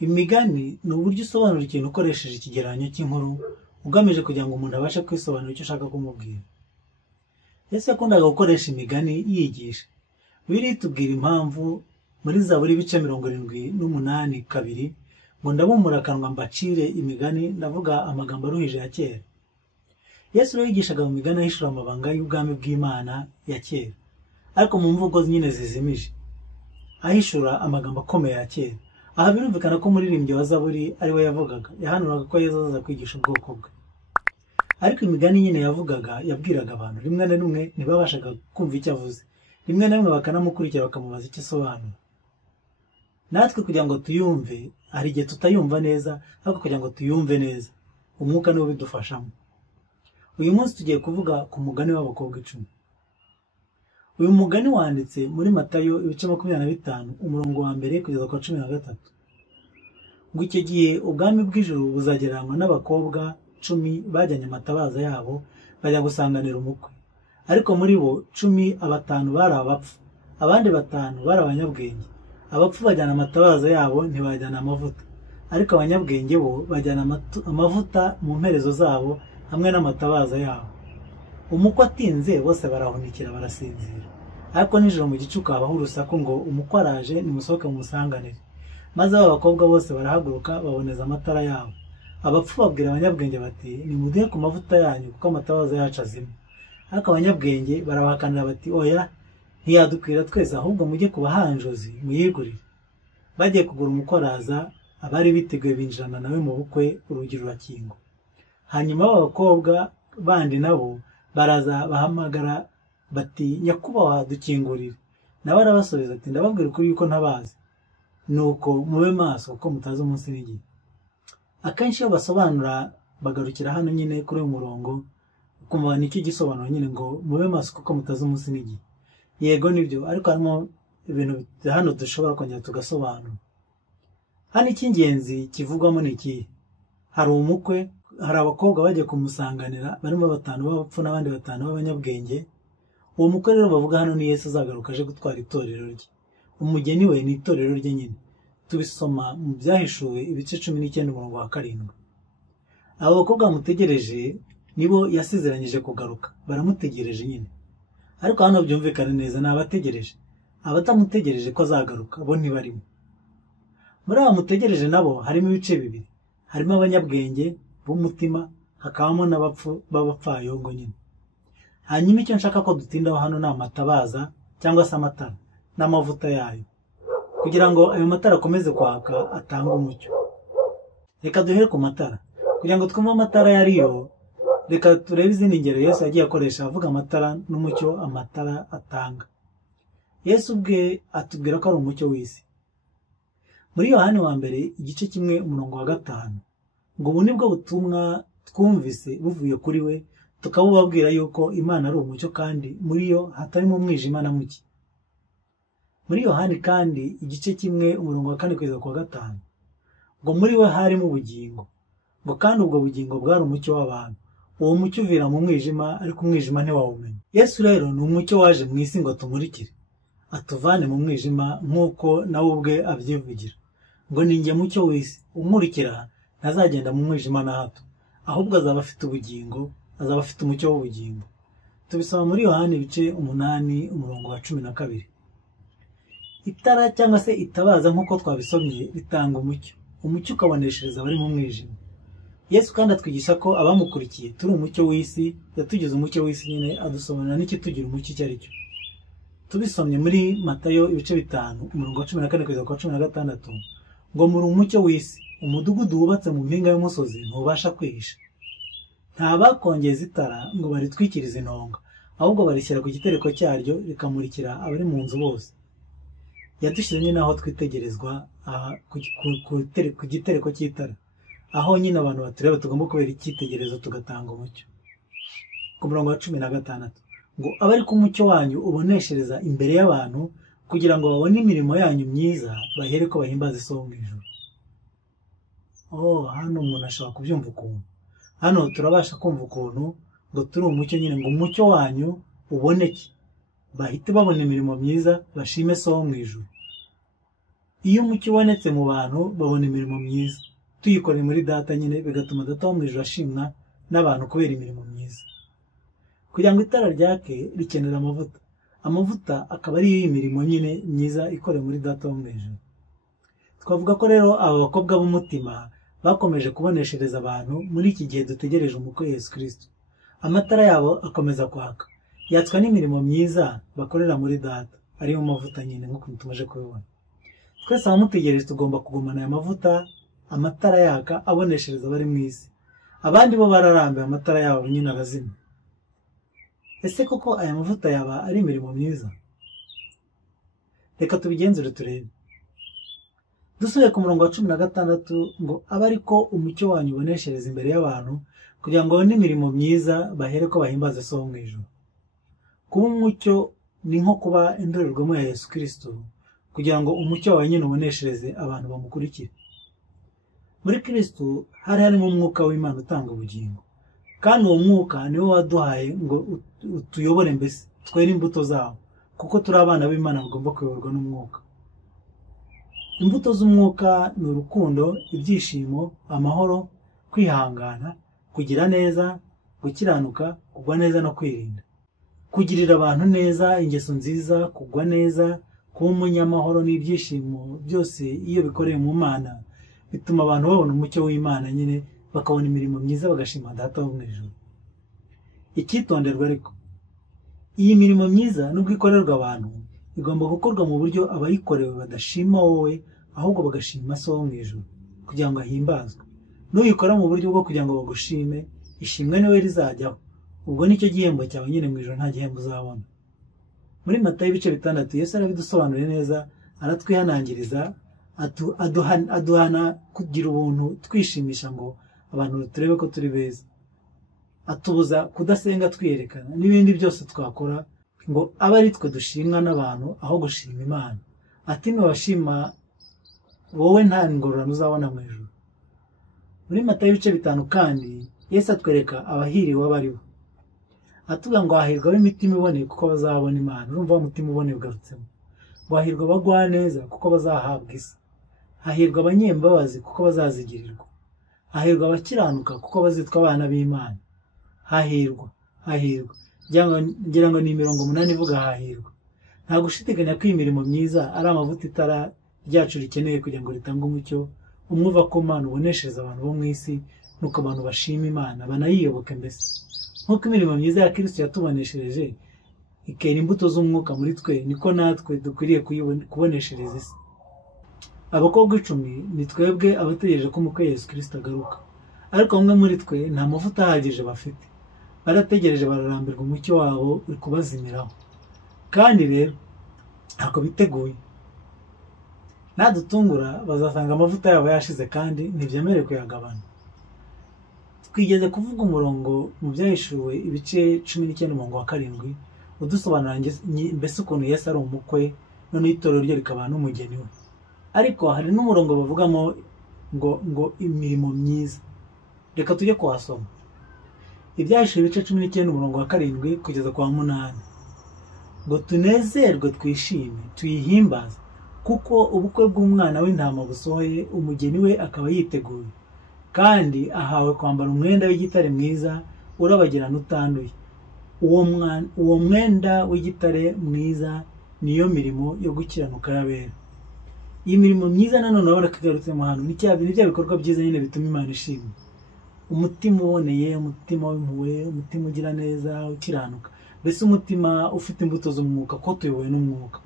Imigani ni uburyo usobanura ikintu ukoresheje ikigereranyo cy'inkuru ugamije kugira ngo umuntu abashe kwisobanura icyo ushaka kumubwira. Yesu yakundaga gukoresha imigani yigisha. Bibiliya itubwira impamvu muri Zaburi ibice 78:2 ngo ndabumura akanwa mbacire imigani, ndavuga amagambo aruhije ya kera. Yesu rero yigishaga mu migani ahishura amabanga y'ubwami bw'Imana ya kera, ariko mu mvugo nyine zizimije, ahishura amagambo akomeye ya kera. Aha birumvikana ko umuririmbyi wa Zaburi ari we yavugaga, yahanuraga ko Yesu azaza kwigisha ubwoko bwe. Ariko imigani nyine yavugaga yabwiraga abantu, rimwe na rimwe ntibabashaga kumva icyo avuze, rimwe na rimwe bakanamukurikira bakamubaza icyo asobanura. Natwe kugira ngo tuyumve, hari igihe tutayumva neza, ariko kugira ngo tuyumve neza umwuka niwo bidufashamo. Uyu munsi tugiye kuvuga ku mugani w'abakobwa 10. Uyu mugani wanditse muri Matayo ibice 25:1 kugeza kwa 13. Ngo icyo gihe ubwami bw'ijuru buzagereranywa n'abakobwa 10 bajyanye amatabaza yabo bajya gusanganira umukwe. Ariko muri bo 10 5 bari abapfu, abandi 5 bari abanyabwenge. Abapfu bajyana amatabaza yabo ntibajyana amavuta, ariko abanyabwenge bo bajyana amavuta mu mperezo zabo hamwe n'amatabaza yabo. Umukwe atinze bose barahunikira barasinzira, ariko nijoro mu gicuku habaho urusaku ngo umukwe araje, nimusohoke mumusanganire. Maze abakobwa bose barahaguruka baboneza amatara yabo. Abapfu babwira abanyabwenge bati nimuduhe ku mavuta yanyu kuko amatabaza yacu azima. Ariko abanyabwenge barabahakanira bati oya, ntiyadukwira twese, ahubwo mujye ku bahanjuzi muyigurire. Bagiye kugura umukwe araza, abari biteguye binjirana nawe mu bukwe, urugi rurakingwa. Hanyuma abakobwa bandi nabo baraza bahamagara bati nyakubahwa dukingurire. Nawe arabasubiza ati ndababwira ukuri yuko ntabazi, nuko mube maso kuko mutazi umunsi n'igihe. Akenshi iyo basobanura bagarukira hano nyine kuri uyu murongo, ukumva nicyo gisobanuro nyine ngo mube maso kuko mutazi umunsi n'igihe. Yego nibyo, ariko harimo ibintu hano dushobora kongera tugasobanura. Hano icy'ingenzi kivugwamo ni iki: hari umukwe, hari abakobwa bagiye kumusanganira barimo 5 b'abapfu n'abandi 5 b'abanyabwenge. Uwo mukwe rero bavuga hano ni Yesu azagaruka aje gutwara itorero rye. Umugeni we ni itorero rye nyine. Tubisoma mu Byahishuwe ibice 19:7. Abo bakobwa bamutegereje nibo yasezeranyije kugaruka, baramutegereje nyine. Ariko hano byumvikane neza, n'abategereje. Abatamutegereje ko azagaruka bo ntibarimo. Muri abo mutegereje nabo harimo ibice bibiri, harimo abanyabwenge b'umutima, hakabamo n'abapfu b'abapfayongo nyine. Hanyuma icyo nshaka ko dutindaho hano ni amatabaza cyangwa se amatara n'amavuta yayo, kugira ngo ayo matara akomeze kwaka atanga umucyo. Reka duhere ku matara. Kugira ngo twumve amatara yariyo, reka turebe izindi ngero Yesu yagiye akoresha avuga amatara n'umucyo amatara atanga. Yesu ubwe atubwira ko ari umucyo w'isi. Muri Yohani wa mbere igice 1:5 ngo ubu nibwo butumwa twumvise buvuye kuri we, tukabubabwira yuko Imana ari umucyo kandi muri yo hatarimo umwijima na muke. Muri Yohani kandi igice 1:4-5 ngo muri we harimo ubugingo, ngo kandi ubwo bugingo bwari umucyo w'abantu. Uwo mucyo uvira mu mwijima, ariko umwijima ntiwawumenya. Yesu rero ni umucyo waje mu isi ngo atumurikire, atuvane mu mwijima, nk'uko nawe ubwe abyivugira ngo ni njye mucyo w'isi, umurikira ntazagenda mu mwijima na hato, ahubwo azaba afite ubugingo, azaba afite umucyo w'ubugingo. Tubisoma muri Yohani ibice 8:12. Itara cyangwa se itabaza nk'uko twabisomye ritanga umucyo, umucyo ukaboneshereza abari mu mwijima. Yesu kandi atwigisha ko abamukurikiye turi umucyo w'isi, yatugize umucyo w'isi nyine, adusobanurira n'ikitugira umucyo icyo ari cyo. Tubisomye muri Matayo ibice 5:14-16 ngo muri umucyo w'isi, umudugudu wubatse mu mpinga y'umusozi ntubasha kwihisha. Nta bakongeza itara ngo baritwikirize intonga, ahubwo barishyira ku gitereko cyaryo rikamurikira abari mu nzu bose. Yadushyize nyine aho twitegerezwa ku gitereko cy'itara, aho nyine abantu batureba tugomba kubera icyitegerezo tugatanga umucyo. Ku murongo wa 16 ngo abe ari ko umucyo wanyu uboneshereza imbere y'abantu, kugira ngo babone imirimo yanyu myiza, bahere ko bahimbaza Ise wo mu ijuru. Hano umuntu ashobora kubyumva ukuntu. Hano turabasha kumva ukuntu ngo turi umucyo nyine, ngo umucyo wanyu uboneke, bahite babona imirimo myiza, bashime So wo mu ijuru. Iyo umucyo ubonetse mu bantu babona imirimo myiza tuyikoreye muri data nyine, bigatuma data wo mu ijuru ashimwa n'abantu kubera imirimo myiza. Kugira ngo itara ryake rikenera amavuta, amavuta akaba ariyo y'imirimo nyine myiza ikorewe muri data wo mu ijuru. Twavuga ko rero aba bakobwa b'umutima bakomeje kuboneshereza abantu muri iki gihe dutegereje umukwe Yesu Kristo. Amatara yabo akomeza kwaka, yatswa n'imirimo myiza bakorera muri data, ariyo mavuta nyine nk'uko tumaze kubibona. Twese abamutegereje tugomba kugumana aya mavuta, amatara yaka aboneshereza abari mu isi. Abandi bo bararambiwe, amatara yabo nyine arazima. Ese koko aya mavuta yaba ari imirimo myiza? Reka tubigenzure turebe. Dusubiye ku murongo wa 16 ngo abe ariko umucyo wanyu uboneshereza imbere y'abantu, kugira ngo babone imirimo myiza bahere ko bahimbaza So wo mu ijuru. Kuba umucyo ni nko kuba indorerwamo ya Yesu Kristo, kugira ngo umucyo wawe nyine uboneshereze abantu bamukurikira. Muri Kristo hari harimo umwuka w'Imana utanga ubugingo, kandi uwo mwuka niwo waduhaye ngo utuyobore, mbese twere imbuto zawo, kuko turi abana b'Imana bagomba kuyoborwa n'umwuka. Imbuto z'umwuka ni urukundo, ibyishimo, amahoro, kwihangana, kugira neza, gukiranuka, kugwa neza no kwirinda. Kugirira abantu neza, ingeso nziza, kugwa neza, kuba umunyamahoro n'ibyishimo byose iyo bikoreye mu Mana bituma abantu babona umucyo w'Imana nyine, bakabona imirimo myiza bagashima Data wo mu ijuru. Icyitonderwa ariko, iyi mirimo myiza nubwo ikorerwa abantu, igomba gukorwa mu buryo abayikorewe badashima wowe, ahubwo bagashima So wo mu ijuru kugira ngo ahimbazwe. Nuyikora mu buryo bwo kugira ngo bagushime, ishimwe niwe rizajyaho. Ubwo nicyo gihembo cyawe nyine mu ijuru, nta gihembo uzabona. Muri Matayo ibice 6 Yesu arabidusobanuriye neza, aratwihanangiriza, aduhana kugira ubuntu twishimisha ngo abantu turebe ko turi beza. Atubuza kudasenga twiyerekana n'ibindi byose twakora ngo abe ari twe dushimwa n'abantu aho gushima Imana. Ati nibashima wowe nta ngororano uzabona mu ijuru. Muri Matayo ibice 5 kandi Yesu atwereka abahiriwe abaribo, atuvuga ngo hahirwa ab'imitima iboneye kuko bazabona Imana. Urumva umutima uboneye ugarutsemo. Ngo hahirwa abagwa neza kuko bazahabwa isi. Hahirwa abanyembabazi kuko bazazigirirwa. Hahirwa abakiranuka kuko bazitwa abana b'Imana. Hahirwa ngira ngo ni 80 ivuga hahirwa. Nta gushidikanya ko imirimo myiza ari amavuta itara ryacu rikeneye kugira ngo ritange umucyo umwuva ko Imana uboneshereza abantu bo mu isi, nuko abantu bashima Imana banayiyoboke. Mbese nk'uko imirimo myiza ya Kristo yatuboneshereje ikera imbuto z'umwuka muri twe, niko natwe dukwiriye kuboneshereza isi. Abakobwa 10 ni twebwe abategereje ko umukwe Yesu Kristo agaruka, ariko bamwe muri twe nta mavuta ahagije bafite. Barategereje, bararambirwa, umucyo wabo uri kubazimiraho, kandi rero ntabwo biteguye. Nadutungura bazasanga amavuta yabo yashize kandi ntibyemerewe kuyagabana. Twigeze kuvuga umurongo mu Byahishuwe ibice 19 umurongo wa 7 udusobanura mbese ukuntu Yesu ari umukwe, none itorero rye rikaba n'umugeni we. Ariko hari n'umurongo bavugamo ngo imirimo myiza. Reka tujye kuhasoma. Ibyahishuwe ibice 19 umurongo wa 7 kugeza kwa 8 ngo tunezerwe twishime tuyihimbaze, kuko ubukwe bw'umwana w'intama busohoye, umugeni we akaba yiteguye, kandi ahawe kwambara umwenda w'igitare mwiza urabagirana utanduye. Uwo mwenda w'igitare mwiza niyo mirimo yo gukiranuka y'abera. Iyi mirimo myiza nanone urabona kigarutse mu hantu, ni bya bikorwa byiza nyine bituma Imana ishimwa. Umutima uboneye, umutima w'impuhwe, umutima ugira neza, ukiranuka, mbese umutima ufite imbuto z'umwuka, ko tuyobowe n'umwuka.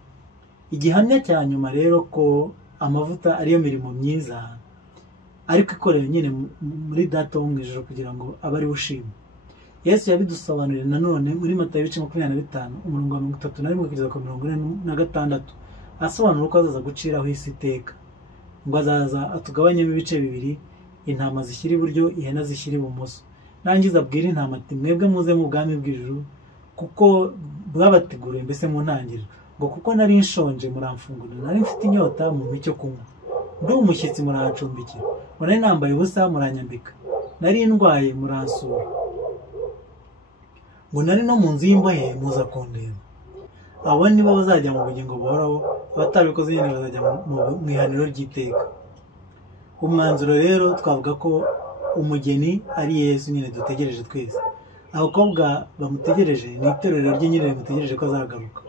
Igihamya cya nyuma rero ko amavuta ariyo mirimo myiza, ariko ikorewe nyine muri Data wo mu ijuru kugira ngo abe ari ushimwe. Yesu yabidusobanuriye nanone muri Matayo 25 umurongo wa 31 kugeza ku 46, asobanura uko azaza guciraho isi iteka. Ngo azaza atugabanyemo ibice bibiri, intama zishyira iburyo, ihene zishyira ibumoso. Nangiza abwira intama ati mwebwe muze mu bwami bw'ijuru, kuko bwabateguriwe mbese mu ntangiriro. Ngo kuko nari nshonje muramfungurira, nari mfite inyota mu icyo kunywa, ndi umushyitsi murancumbikira, nari nambaye ubusa muranyambika, nari ndwaye muransura, ngo nari no mu nzu y'imbohe muza kundeba. abo nibo bazajya mu bugingo buhoraho, abatabikoze nyine bazajya mu ihaniro ry'iteka. Umwanzuro rero twavuga ko umugeni ari Yesu nyine dutegereje twese. Abakobwa bamutegereje ni itorero rye nyine rimutegereje ko azagaruka,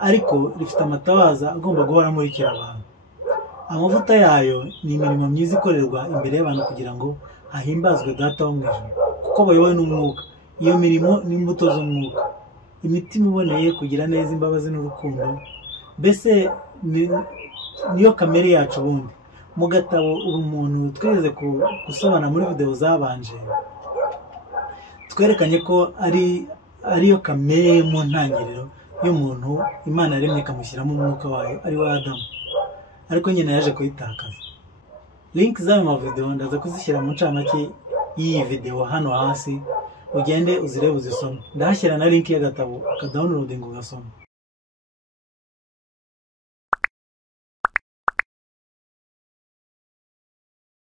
ariko rifite amatabaza agomba guhora amurikira abantu. Amavuta yayo ni imirimo myiza ikorerwa imbere y'abantu kugira ngo hahimbazwe Data wo mu ijuru, kuko bayobowe n'umwuka. Iyo mirimo ni imbuto z'umwuka, imitima iboneye, kugira neza, imbabazi n'urukundo, mbese niyo kamere yacu. Ubundi mu gatabo ubumuntu twigeze gusobana muri video zabanje, twerekanye ko ariyo kamere mu ntangiriro y'umuntu Imana yaremye ikamushyiramo umwuka wayo, ari we Adamu, ariko nyine yaje kuyitakaza. Link z'ayo mavideo ndaza kuzishyira mu ncamake y'iyi video hano hasi, ugende uzirebe uzisome. Ndahashyira na link y'agatabo ukadownloading ugasoma.